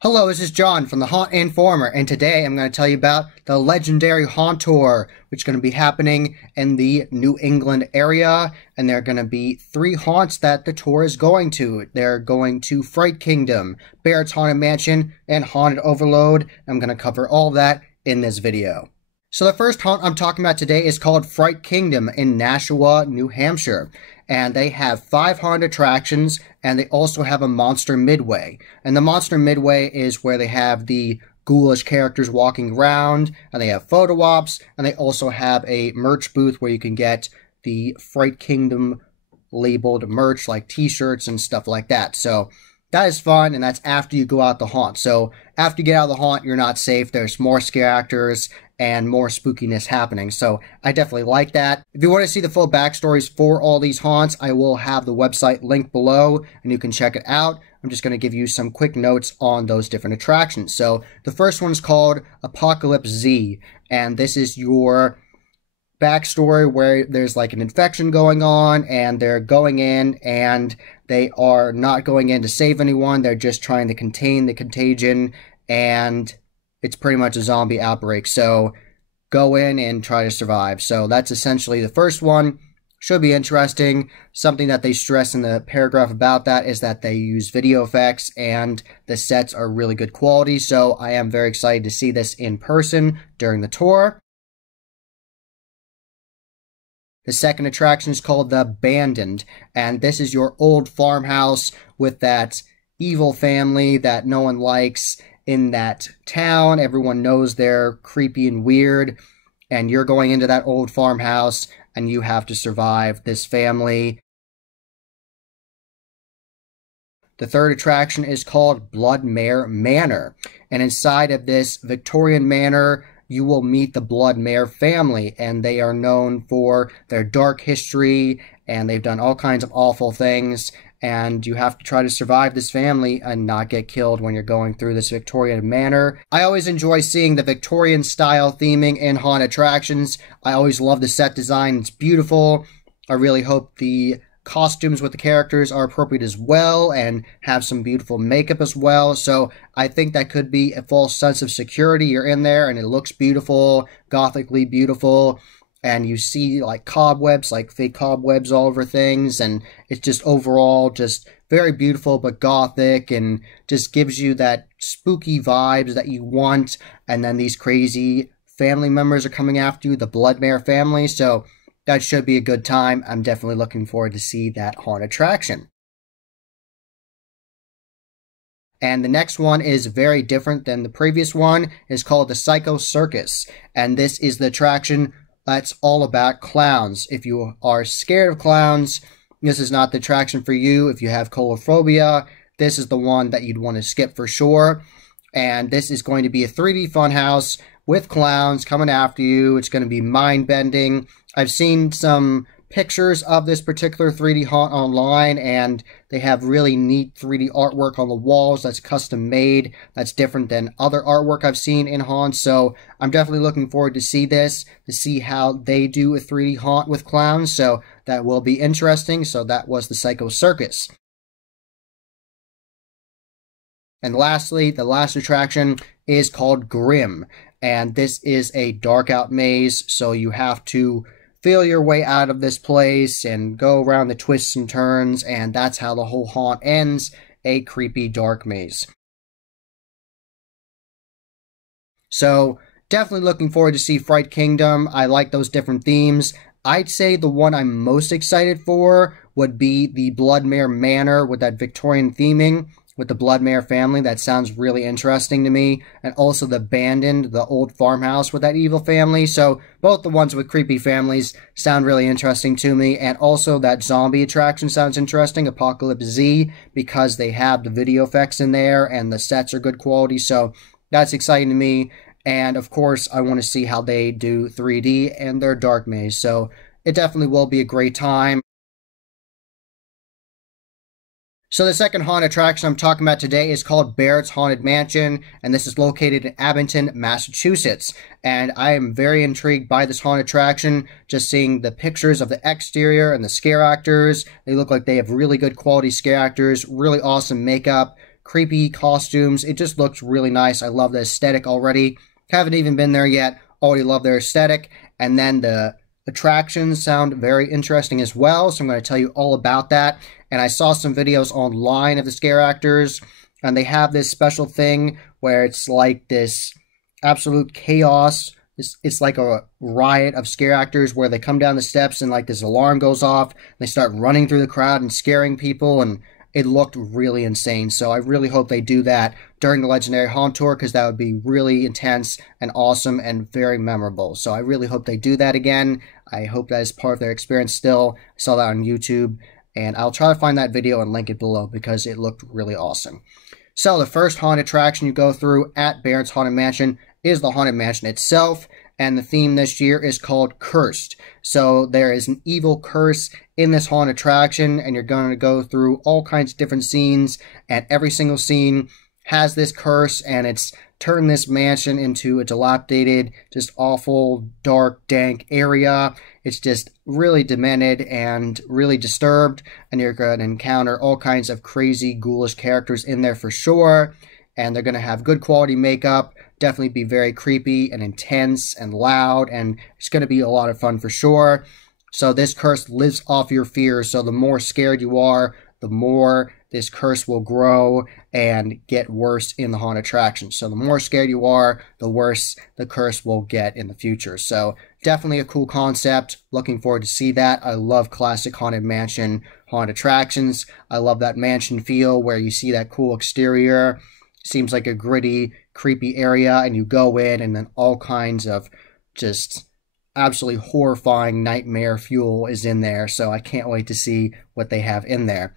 Hello, this is John from the Haunt Informer, and today I'm going to tell you about the legendary Haunt Tour, which is going to be happening in the New England area, and there are going to be 3 haunts that the tour is going to. They're going to Fright Kingdom, Barrett's Haunted Mansion, and Haunted Overload. I'm going to cover all that in this video. So the first haunt I'm talking about today is called Fright Kingdom in Nashua, New Hampshire. And they have 5 haunted attractions, and they also have a Monster Midway. And the Monster Midway is where they have the ghoulish characters walking around, and they have photo ops, and they also have a merch booth where you can get the Fright Kingdom labeled merch, like t-shirts and stuff like that. So that is fun, and that's after you go out the haunt. So after you get out of the haunt, you're not safe. There's more scare actors and more spookiness happening. So I definitely like that. If you want to see the full backstories for all these haunts, I will have the website linked below, and you can check it out. I'm just going to give you some quick notes on those different attractions. So the first one is called Apocalypse Z, and this is your backstory where there's like an infection going on, and they're going in, and they are not going in to save anyone. They're just trying to contain the contagion, and it's pretty much a zombie outbreak. So go in and try to survive. So that's essentially the first one. Should be interesting. Something that they stress in the paragraph about that is that they use video effects and the sets are really good quality. So I am very excited to see this in person during the tour. The second attraction is called The Abandoned, and this is your old farmhouse with that evil family that no one likes in that town. Everyone knows they're creepy and weird, and you're going into that old farmhouse, and you have to survive this family. The third attraction is called Bloodmare Manor, and inside of this Victorian manor, you will meet the Bloodmare family, and they are known for their dark history, and they've done all kinds of awful things, and you have to try to survive this family and not get killed when you're going through this Victorian manor. I always enjoy seeing the Victorian style theming in haunt attractions. I always love the set design. It's beautiful. I really hope the costumes with the characters are appropriate as well and have some beautiful makeup as well. So I think that could be a false sense of security. You're in there and it looks beautiful, gothically beautiful, and you see like cobwebs, like fake cobwebs all over things, and it's just overall just very beautiful but gothic, and just gives you that spooky vibes that you want. And then these crazy family members are coming after you, the Bloodmare family, so that should be a good time. I'm definitely looking forward to see that haunt attraction. And the next one is very different than the previous one. It's called the Psycho Circus, and this is the attraction that's all about clowns. If you are scared of clowns, this is not the attraction for you. If you have coulrophobia, this is the one that you'd want to skip for sure. And this is going to be a 3D funhouse with clowns coming after you. It's going to be mind-bending. I've seen some pictures of this particular 3D haunt online, and they have really neat 3D artwork on the walls that's custom made. That's different than other artwork I've seen in haunts, so I'm definitely looking forward to see this, to see how they do a 3D haunt with clowns, so that will be interesting. So that was the Psycho Circus. And lastly, the last attraction is called Grimm, and this is a dark out maze, so you have to feel your way out of this place and go around the twists and turns, and that's how the whole haunt ends, a creepy dark maze. So definitely looking forward to see Fright Kingdom. I like those different themes. I'd say the one I'm most excited for would be the Bloodmare Manor with that Victorian theming with the Bloodmare family. That sounds really interesting to me. And also the Abandoned, the old farmhouse with that evil family. So both the ones with creepy families sound really interesting to me. And also that zombie attraction sounds interesting, Apocalypse Z, because they have the video effects in there and the sets are good quality. So that's exciting to me. And of course, I want to see how they do 3D and their dark maze. So it definitely will be a great time. So the second haunt attraction I'm talking about today is called Barrett's Haunted Mansion, and this is located in Abington, Massachusetts. And I am very intrigued by this haunt attraction, just seeing the pictures of the exterior and the scare actors. They look like they have really good quality scare actors, really awesome makeup, creepy costumes. It just looks really nice. I love the aesthetic already. Haven't even been there yet. Already love their aesthetic. And then the attractions sound very interesting as well, so I'm going to tell you all about that. And I saw some videos online of the scare actors, and they have this special thing where it's like this absolute chaos. It's like a riot of scare actors where they come down the steps and like this alarm goes off, and they start running through the crowd and scaring people, and it looked really insane. So I really hope they do that during the Legendary Haunt Tour, because that would be really intense and awesome and very memorable. So I really hope they do that again. I hope that is part of their experience still. I saw that on YouTube, and I'll try to find that video and link it below because it looked really awesome. So the first haunted attraction you go through at Barrett's Haunted Mansion is the Haunted Mansion itself, and the theme this year is called Cursed. So there is an evil curse in this haunted attraction, and you're going to go through all kinds of different scenes, and every single scene has this curse, and it's turned this mansion into a dilapidated, just awful, dark, dank area. It's just really demented and really disturbed, and you're going to encounter all kinds of crazy, ghoulish characters in there for sure, and they're going to have good quality makeup, definitely be very creepy and intense and loud, and it's going to be a lot of fun for sure. So this curse lives off your fears, so the more scared you are, the more this curse will grow and get worse in the haunted attraction. So the more scared you are, the worse the curse will get in the future. So definitely a cool concept. Looking forward to see that. I love classic Haunted Mansion haunted attractions. I love that mansion feel where you see that cool exterior. Seems like a gritty, creepy area, and you go in and then all kinds of just absolutely horrifying nightmare fuel is in there. So I can't wait to see what they have in there.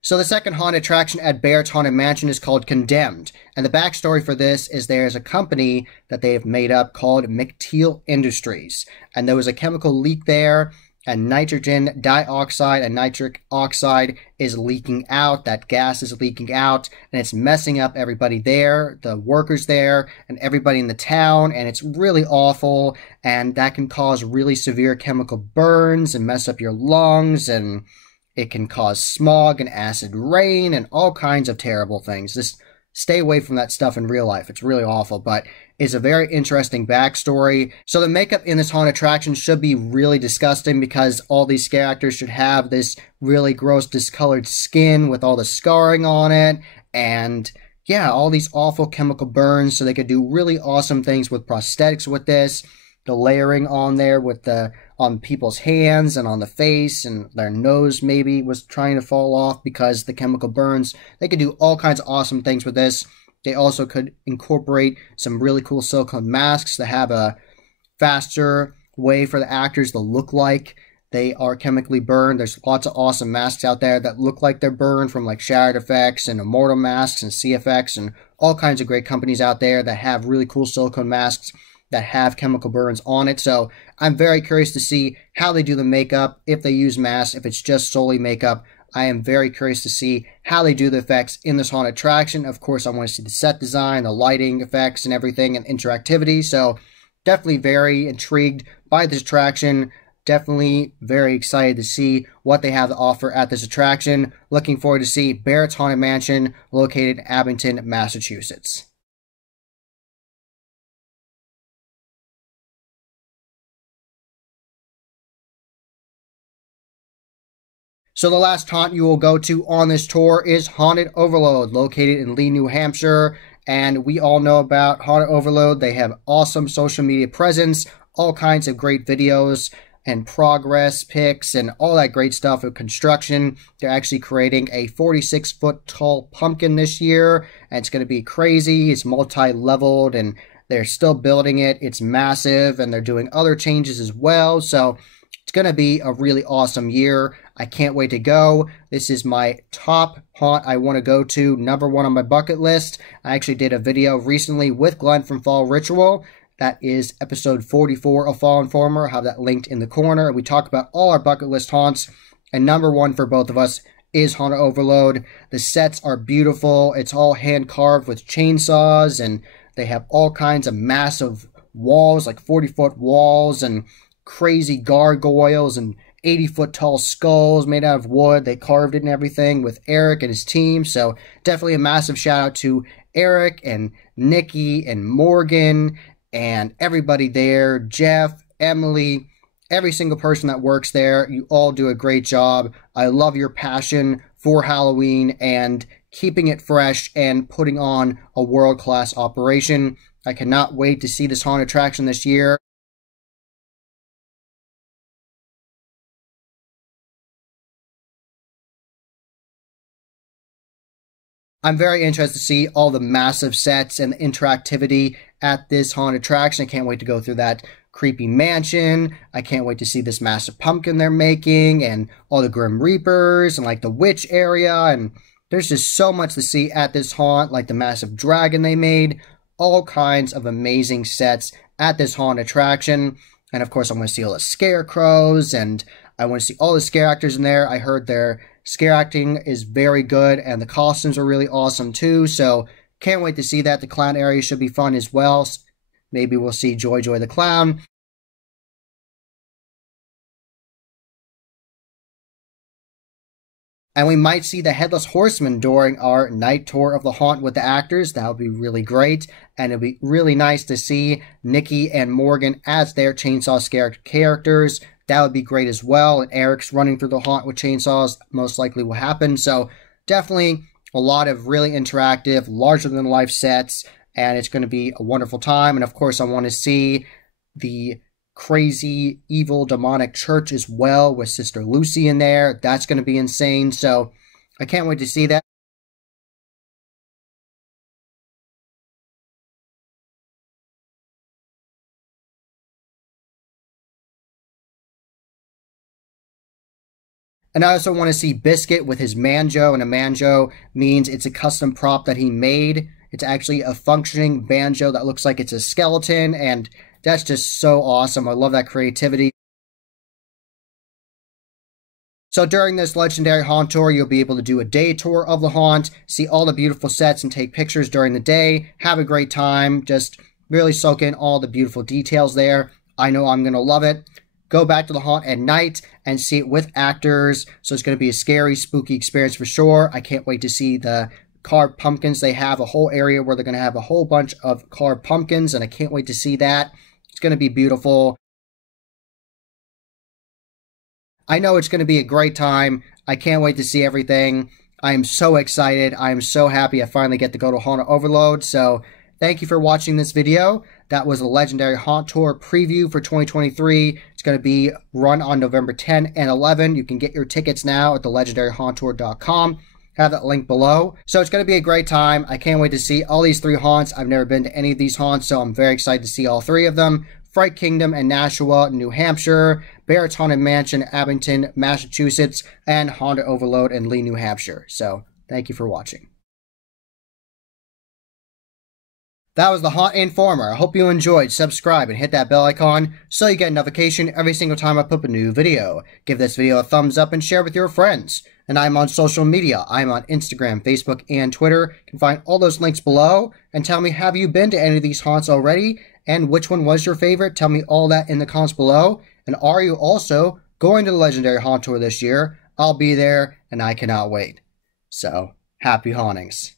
So the second haunted attraction at Barrett's Haunted Mansion is called Condemned. And the backstory for this is there's a company that they have made up called McTeal Industries. And there was a chemical leak there, and nitrogen dioxide and nitric oxide is leaking out. That gas is leaking out, and it's messing up everybody there, the workers there, and everybody in the town, and it's really awful, and that can cause really severe chemical burns and mess up your lungs, and it can cause smog and acid rain and all kinds of terrible things. Just stay away from that stuff in real life. It's really awful, but it's a very interesting backstory. So the makeup in this haunted attraction should be really disgusting because all these scare actors should have this really gross discolored skin with all the scarring on it, and yeah, all these awful chemical burns, so they could do really awesome things with prosthetics with this. The layering on there with on people's hands and on the face, and their nose maybe was trying to fall off because the chemical burns. They could do all kinds of awesome things with this. They also could incorporate some really cool silicone masks to have a faster way for the actors to look like they are chemically burned. There's lots of awesome masks out there that look like they're burned, from like Shattered Effects and Immortal Masks and CFX and all kinds of great companies out there that have really cool silicone masks that have chemical burns on it. So I'm very curious to see how they do the makeup, if they use masks, if it's just solely makeup. I am very curious to see how they do the effects in this haunted attraction. Of course, I want to see the set design, the lighting effects and everything, and interactivity. So definitely very intrigued by this attraction. Definitely very excited to see what they have to offer at this attraction. Looking forward to see Barrett's Haunted Mansion, located in Abington, Massachusetts. So the last haunt you will go to on this tour is Haunted Overload, located in Lee, New Hampshire. And we all know about Haunted Overload. They have awesome social media presence, all kinds of great videos and progress pics and all that great stuff of construction. They're actually creating a 46-foot tall pumpkin this year, and it's going to be crazy. It's multi-leveled, and they're still building it. It's massive, and they're doing other changes as well. So it's going to be a really awesome year. I can't wait to go. This is my top haunt I want to go to, #1 on my bucket list. I actually did a video recently with Glenn from Fall Ritual. That is episode 44 of Fall Informer. I'll have that linked in the corner. We talk about all our bucket list haunts, and #1 for both of us is Haunted Overload. The sets are beautiful. It's all hand carved with chainsaws, and they have all kinds of massive walls, like 40-foot walls, and crazy gargoyles and 80-foot tall skulls made out of wood. They carved it and everything with Eric and his team. So definitely a massive shout out to Eric and Nikki and Morgan and everybody there, Jeff, Emily, every single person that works there. You all do a great job. I love your passion for Halloween and keeping it fresh and putting on a world-class operation. I cannot wait to see this haunted attraction this year. I'm very interested to see all the massive sets and the interactivity at this haunted attraction. I can't wait to go through that creepy mansion. I can't wait to see this massive pumpkin they're making and all the Grim Reapers and like the witch area. And there's just so much to see at this haunt, like the massive dragon they made. All kinds of amazing sets at this haunted attraction. And of course, I want to see all the scarecrows and I want to see all the scare actors in there. I heard their scare acting is very good and the costumes are really awesome too. So can't wait to see that. The clown area should be fun as well. Maybe we'll see Joy Joy the Clown. And we might see the Headless Horseman during our night tour of the haunt with the actors. That would be really great. And it'd be really nice to see Nikki and Morgan as their Chainsaw Scare characters. That would be great as well. And Eric's running through the haunt with chainsaws most likely will happen. So definitely a lot of really interactive, larger-than-life sets. And it's going to be a wonderful time. And of course, I want to see the crazy, evil, demonic church as well with Sister Lucy in there. That's going to be insane. So I can't wait to see that. And I also want to see Biscuit with his banjo, and a banjo means it's a custom prop that he made. It's actually a functioning banjo that looks like it's a skeleton, and that's just so awesome. I love that creativity. So during this Legendary Haunt Tour, you'll be able to do a day tour of the haunt, see all the beautiful sets and take pictures during the day, have a great time, just really soak in all the beautiful details there. I know I'm going to love it. Go back to the haunt at night and see it with actors. So it's going to be a scary, spooky experience for sure. I can't wait to see the carved pumpkins. They have a whole area where they're going to have a whole bunch of carved pumpkins, and I can't wait to see that. It's going to be beautiful. I know it's going to be a great time. I can't wait to see everything. I am so excited. I am so happy I finally get to go to Haunted Overload. So thank you for watching this video. That was a Legendary Haunt Tour preview for 2023. It's going to be run on November 10 and 11. You can get your tickets now at thelegendaryhaunttour.com. Have that link below. So it's going to be a great time. I can't wait to see all these three haunts. I've never been to any of these haunts, so I'm very excited to see all three of them. Fright Kingdom in Nashua, New Hampshire, Barrett's Haunted Mansion, Abington, Massachusetts, and Haunted Overload in Lee, New Hampshire. So thank you for watching. That was the Haunt Informer. I hope you enjoyed. Subscribe and hit that bell icon so you get a notification every single time I put up a new video. Give this video a thumbs up and share with your friends. And I'm on social media. I'm on Instagram, Facebook, and Twitter. You can find all those links below. And tell me, have you been to any of these haunts already? And which one was your favorite? Tell me all that in the comments below. And are you also going to the Legendary Haunt Tour this year? I'll be there, and I cannot wait. So, happy hauntings.